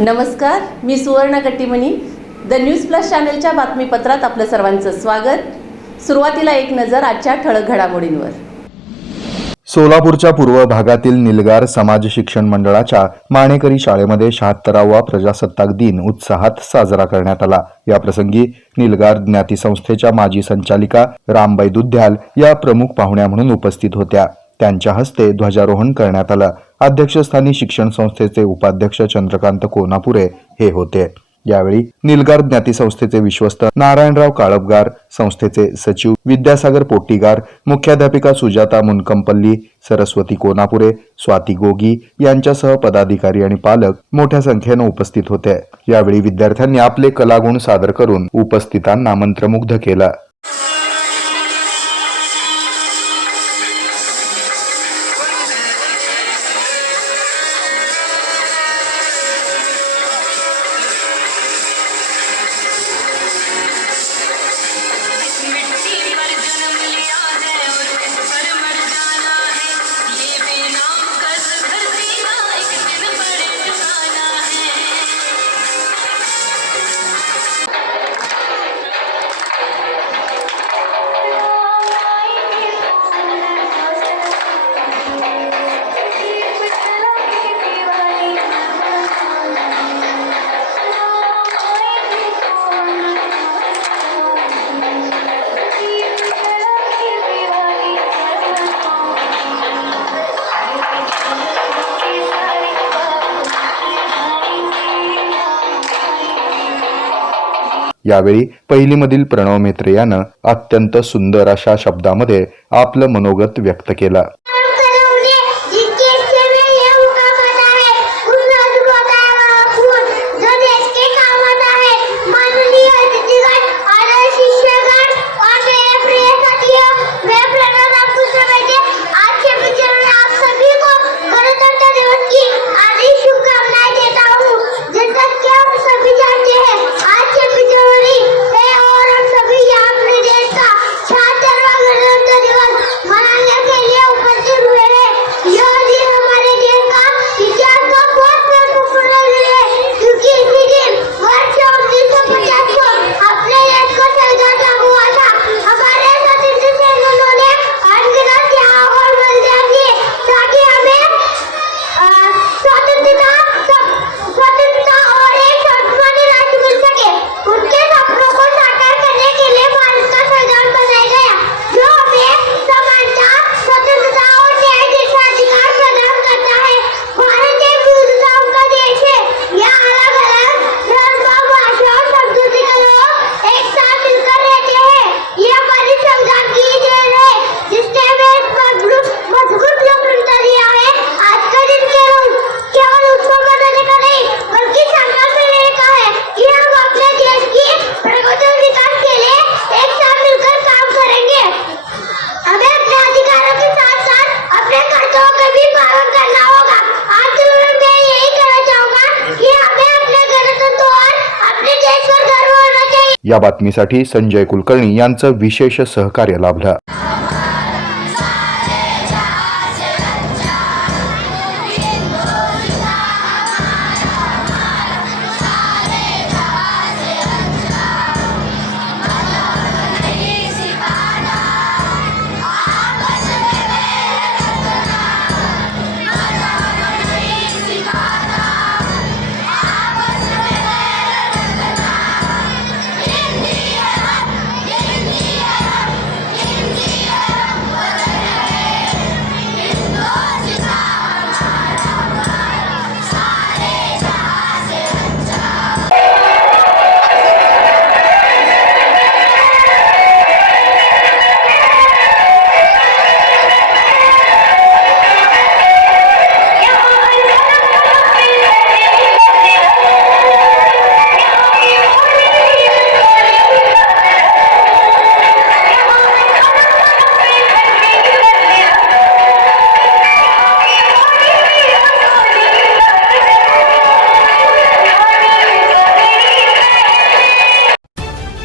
नमस्कार मी Suvarna Kattimani. The News Plus चॅनलच्या बातमीपत्रात आपलं सर्वांचं स्वागत. सुरुवातीला एक नजर आजच्या ठळक घडामोडींवर. सोलापूरच्या पूर्व भागातील निलगार समाज शिक्षण मंडळाच्या माणेकरी शाळेमध्ये शहात्तरावा प्रजासत्ताक दिन उत्साहात साजरा करण्यात आला. या प्रसंगी निलगार ज्ञाती संस्थेच्या माजी संचालिका रामबाई दुध्याल या प्रमुख पाहुण्या म्हणून उपस्थित होत्या. त्यांच्या हस्ते ध्वजारोहण करण्यात आलं. अध्यक्षस्थानी शिक्षण संस्थेचे उपाध्यक्ष चंद्रकांत कोनापुरे हे होते. यावेळी निलगार ज्ञाती संस्थेचे विश्वस्त नारायणराव काळपगार संस्थेचे सचिव विद्यासागर पोट्टीगार मुख्याध्यापिका सुजाता मुनकंपल्ली सरस्वती कोनापुरे स्वाती गोगी यांच्यासह पदाधिकारी आणि पालक मोठ्या संख्येनं उपस्थित होते. यावेळी विद्यार्थ्यांनी आपले कलागुण सादर करून उपस्थितांना मंत्रमुग्ध केलं. यावेळी पहिलीमधील प्रणव मेत्रे यानं अत्यंत सुंदर अशा शब्दामध्ये आपलं मनोगत व्यक्त केलं. या बातमीसाठी संजय कुलकर्णी यांचं विशेष सहकार्य लाभलं.